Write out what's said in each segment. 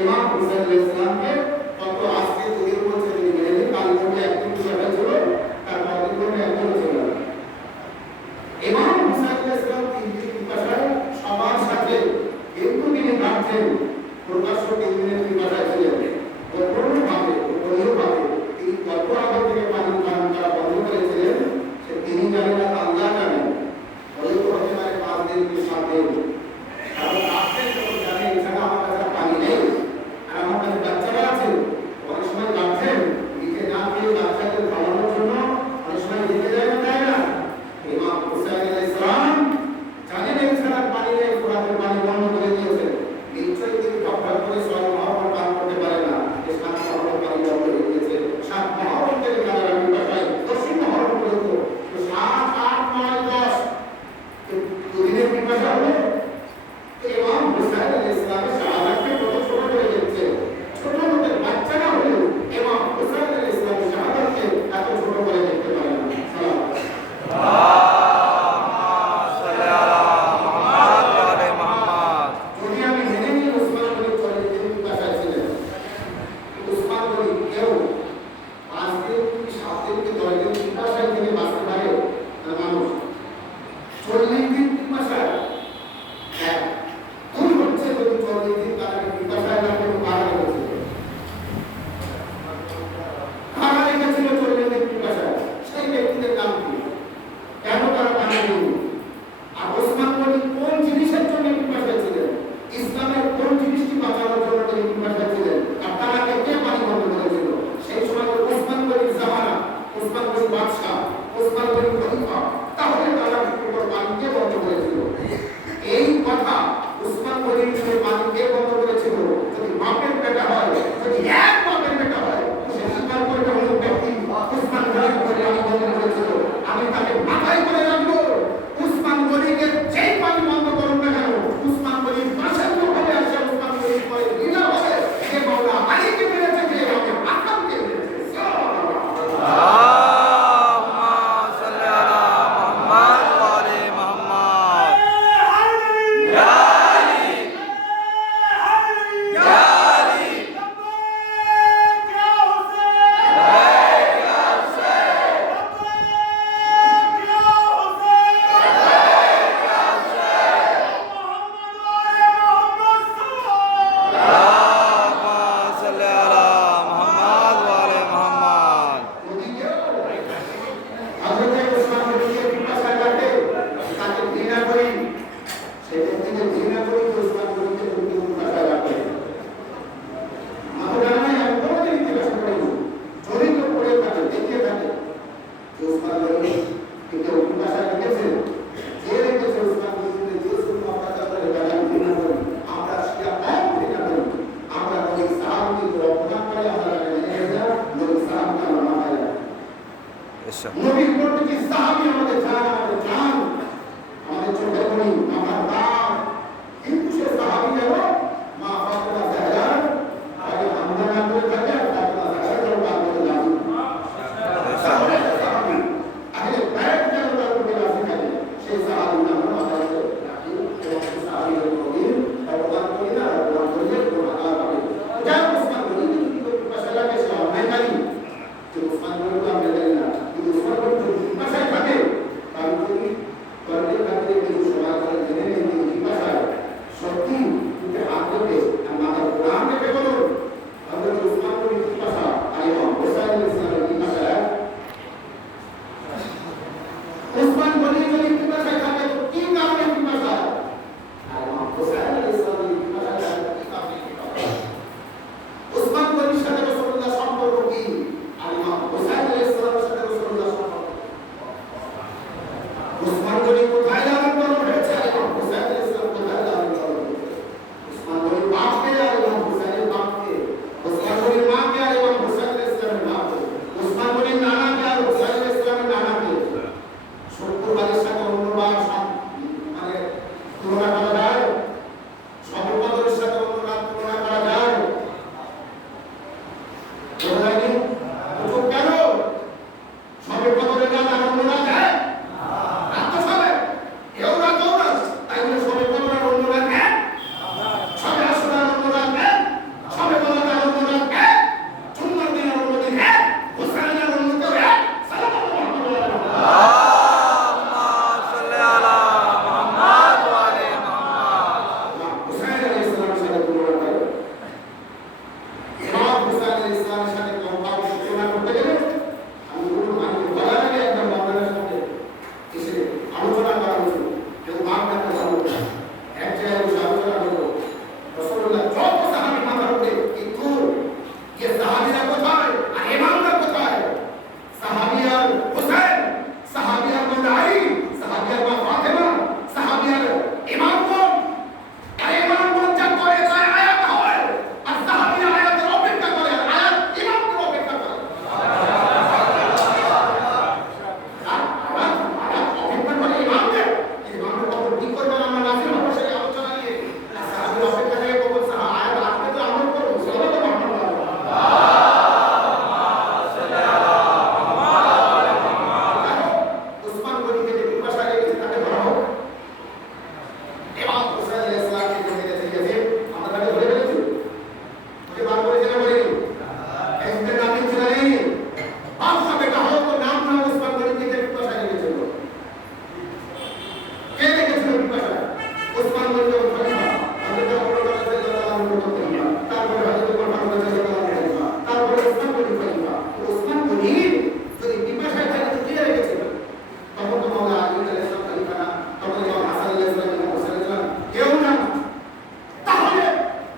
ইমাম হুসাইন আলাইহিস সালামকে কত আজকে যদিও বলছে তিনি মেনে নিন, কাল থেকে একদিন বিষয়টা ছিল, তারপর দিন থেকে একদিন ছিল। ইমাম হুসাইন আলাইহিস সালাম তিন দিন পিপাসায় সবার সাথে, কিন্তু তিনি ভাবছেন প্রকাশ্য তিন দিনের পিপাসায় ছিলেন, গোপনীয়ভাবে তিনি কত আগে থেকে পানি পান করা বন্ধ করেছিলেন সে তিনি জানেন না, আল্লাহ জানেন। হয়তো হতে পারে 5 দিন কি 7 দিন। কারণ আপনি যখন জানেন এছাড়া আমার কাছে পানি নেই আর আমার কাছে বাচ্চারা আছে, অনেক সময় ভাবছেন নিচে না খেয়ে বাচ্চাদের খাওয়ানোর জন্য অনেক সময় দিতে যায় না, তাই না? ইমাম হুসাইন আলাইহিস সালাম জানেন এছাড়া পানি নেই, ফোরাতের পানি বন্ধ করে দিয়েছেন। নিশ্চয়ই তিনি টকটক করে 6 মহরম পান করতে পারে না, যে 7 মহরম পানি বন্ধ হয়ে গিয়েছে। 7 মহরম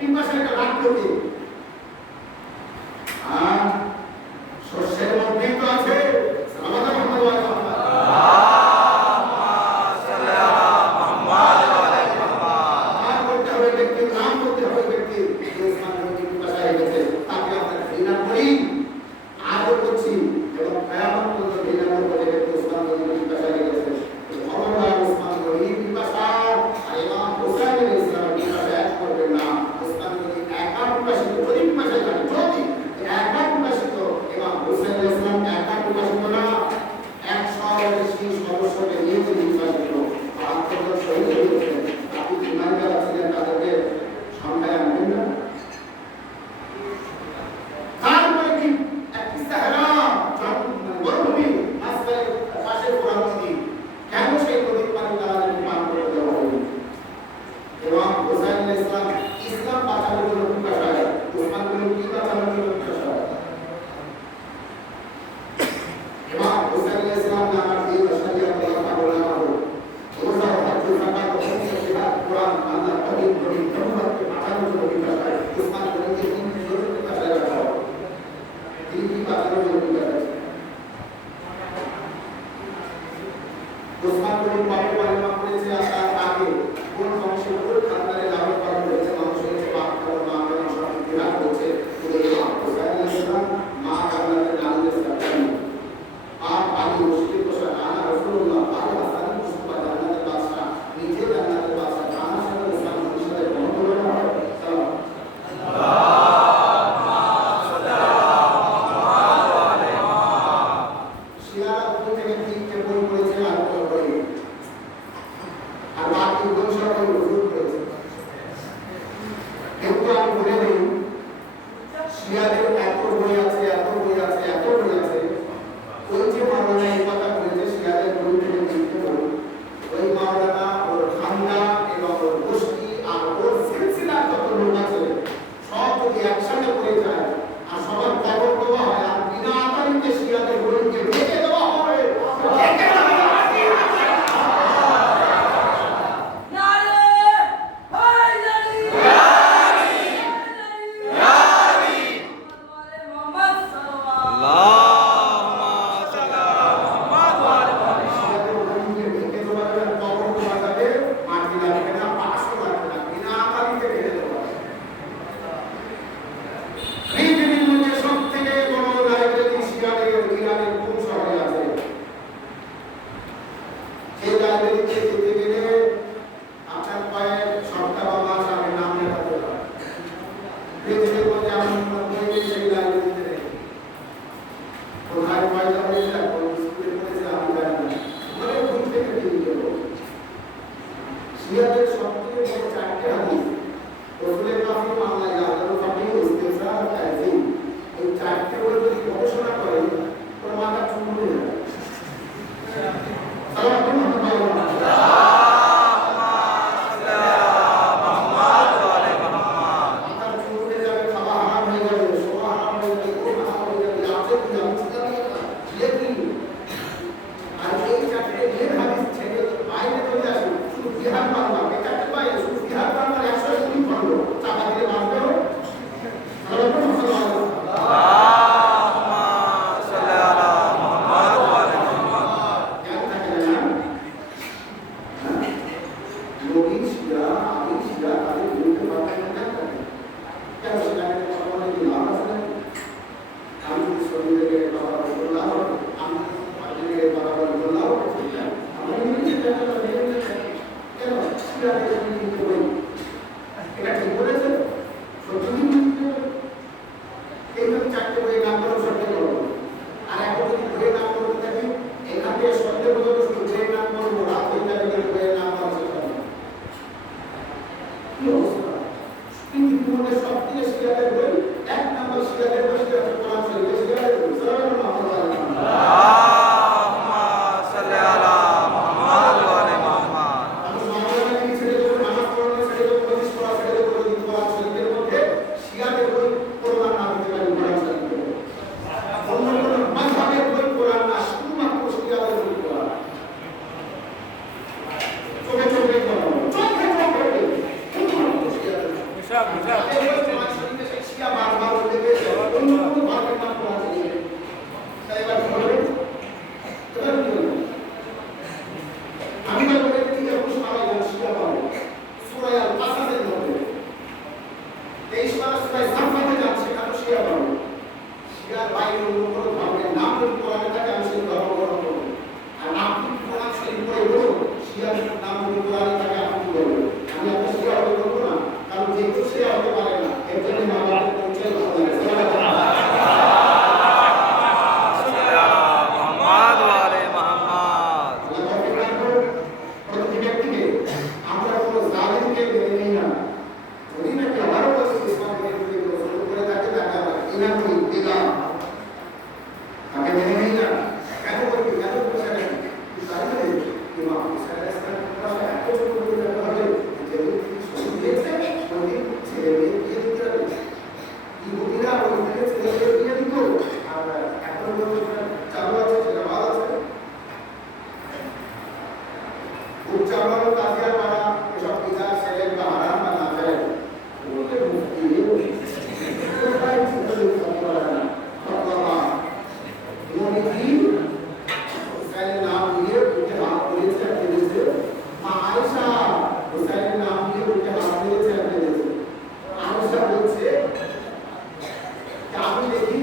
পিপাসা একটা রাখলো কে? আর শস্যের মধ্যেই তো আছে সালাওয়াত মুহাম্মদ ওয়া আলা যাতে ওই কোরআন শরীফে সেই শিয়া বারবার বলতে পেরেছে অন্য কোনো ধর্মের নাম কোরআন শরীফে। তাই এবার কি হবে? এবার কি হবে? আমি বলবো ঠিক আছে সবাই জানেন শিয়া পাবো সূরা আল কাসাসের মধ্যে 23 পারা সূরা সাফাতে যাচ্ছে সেখানে শিয়া পাবো। শিয়ার বাইরে অন্য কোনো ধর্মের নাম যদি কোরআনে থাকে আমি সেই ধর্ম গ্রহণ করবো। আর আপনি কোরআন শরীফ পড়ে বলুন শিয়ার নাম যদি কোরআনে থাকে আপনি কি বলবেন? আমি আপনার শিয়া হতে বলবো না, কারণ যেহেতু শিয়া হতে পারে না এর জন্য মা বাবার পরিচয় ভালো লাগে। আমি দেখি